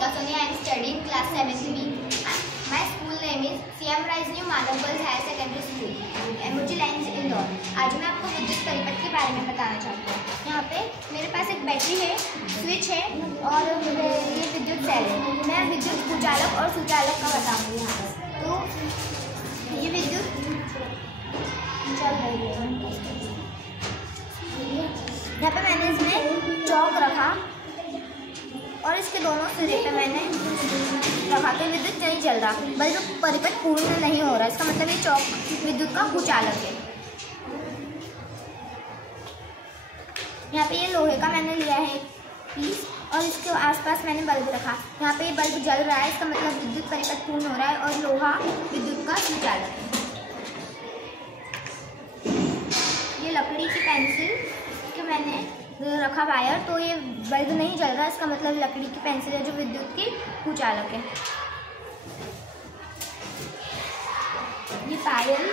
Ritika Soni. I am studying class 7th B. My school name is CM Rise New Madhav Girls Higher Secondary School, MOG Lines Indore. आज मैं आपको विद्युत परिपथ के बारे में बताना चाहती हूँ. यहाँ पे मेरे पास एक बैटरी है, स्विच है और ये विद्युत सेल है. मैं विद्युत कुचालक और सुचालक का बताऊँगी यहाँ पर. तो ये विद्युत चल रही है. यहाँ पे मैंने इसमें चौक रखा और इसके दोनों सिरे पे मैंने रखा तो विद्युत नहीं चल रहा, बल्कि परिपथ पूर्ण नहीं हो रहा. इसका मतलब ये चौक विद्युत का कुचालक है. यहाँ पे ये लोहे का मैंने लिया है एक पीस और इसके आसपास मैंने बल्ब रखा. यहाँ पे ये बल्ब जल रहा है, इसका मतलब विद्युत परिपथ पूर्ण हो रहा है और लोहा विद्युत का कुचालक है. ये लकड़ी की पेंसिल के मैंने रखा वायर, तो ये बल्ब नहीं जल रहा, इसका मतलब लकड़ी की पेंसिल है जो विद्युत की कुचालक है. ये पायल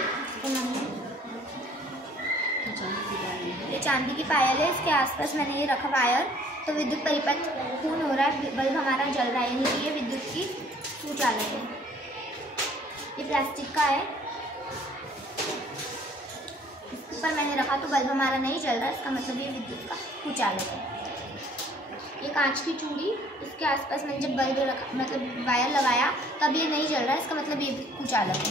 ये चांदी की पायल है, इसके आसपास मैंने ये रखा वायर, तो विद्युत परिपथ पूर्ण हो रहा है, बल्ब हमारा जल रहा है, यानी कि ये विद्युत की कुचालक है. ये प्लास्टिक का है, ऊपर मैंने रखा तो बल्ब हमारा नहीं जल रहा, इसका मतलब ये विद्युत का कुचालक है. ये कांच की चूड़ी, इसके आसपास मैंने जब बल्ब रखा मतलब वायर लगाया तब ये नहीं जल रहा है, इसका मतलब ये कुचालक है.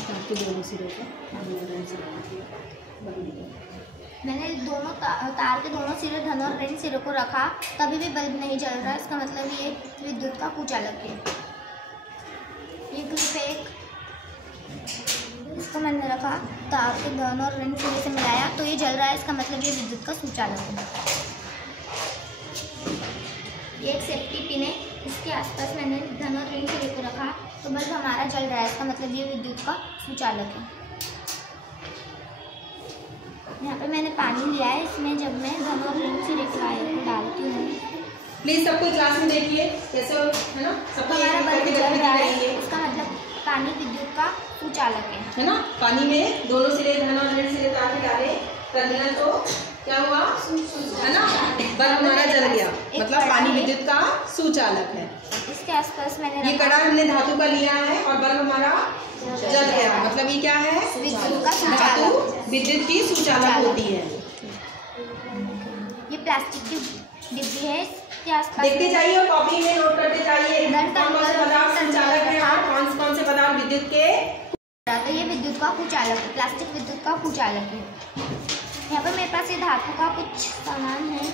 मैंने दोनों तार के दोनों सिरे धन और ऋण सिरे को रखा तभी भी बल्ब नहीं जल रहा है, इसका मतलब ये विद्युत का कुचालक है. ये क्लिप एक, इसको मैंने रखा, तार के धन और ऋण सिरे से मिलाया तो ये जल रहा है, इसका मतलब ये विद्युत का सुचालक है. ये एक सेफ्टी पिन है, इसके आसपास मैंने धन और ऋण सिरे को रखा तो बल्ब हमारा जल रहा है, इसका मतलब ये विद्युत का सुचालक है. यहाँ पे मैंने पानी लिया है, इसमें जब मैं धन और ऋण सिरे को डालती हूँ, प्लीज सबको क्लास में देखिए कैसे है ना, सबको हमारा बल्ब जल रहा है, इसका मतलब पानी विद्युत का कुचालक है ना. पानी में दोनों सिरे धन और ऋण सिरे डाले टर्मिनल तो क्या हुआ है ना, बल्ब हमारा जल गया, मतलब पानी विद्युत का सुचालक है. इसके आसपास मैंने ये कड़ा हमने धातु का लिया है और बल्ब हमारा जल गया, मतलब ये क्या है, विद्युत का धातु विद्युत की सुचालक होती है. ये प्लास्टिक की डिब्बी है, इसके आसपास देखते जाइए और कॉपी में नोट करते जाइए कौन कौन से पदार्थ संचालक है और कौन से पदार्थ विद्युत के. तो ये विद्युत का कुचालक है, प्लास्टिक विद्युत का कुचालक है. यहाँ पर मेरे पास ये धातु का कुछ सामान है.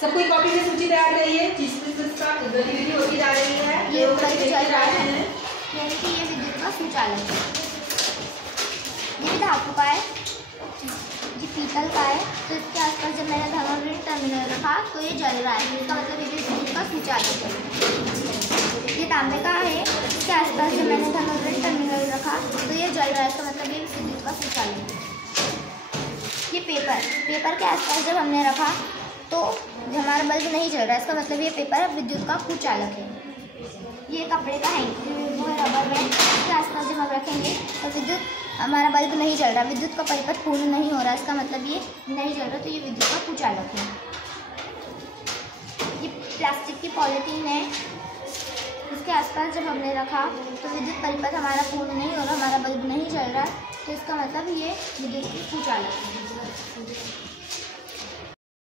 सबको कॉपी में सूची तैयार करिए जिस का गतिविधि होती जा रही है. ये बल्ब जल रहा है, यानी कि ये विद्युत का सुचालक है. ये धातु का है, ये पीतल का है, तो इसके आसपास जब मैंने धन और ऋण टर्मिनल रखा तो ये जल रहा है, इसका मतलब ये विद्युत का सुचालक है. ये तांबे का है, इसके आसपास जब मैंने धन और ऋण टर्मिनल रखा तो ये जल रहा है, इसका मतलब ये विद्युत का सुचालक है. ये पेपर के आसपास जब हमने रखा तो हमारा बल्ब नहीं जल रहा है, इसका मतलब ये पेपर विद्युत का कुचालक है. ये कपड़े का है, वो है रबर बैंड, इसके आसपास जब हम रखेंगे तो विद्युत हमारा बल्ब नहीं जल रहा, विद्युत का परिपथ पूर्ण नहीं हो रहा, इसका मतलब ये नहीं जल रहा, तो ये विद्युत का कुचालक है. ये प्लास्टिक की पॉलीथीन है, इसके आसपास जब हमने रखा तो विद्युत परिपथ हमारा पूर्ण नहीं हो रहा, हमारा बल्ब नहीं जल रहा, तो इसका मतलब ये विद्युत की कुचालक है.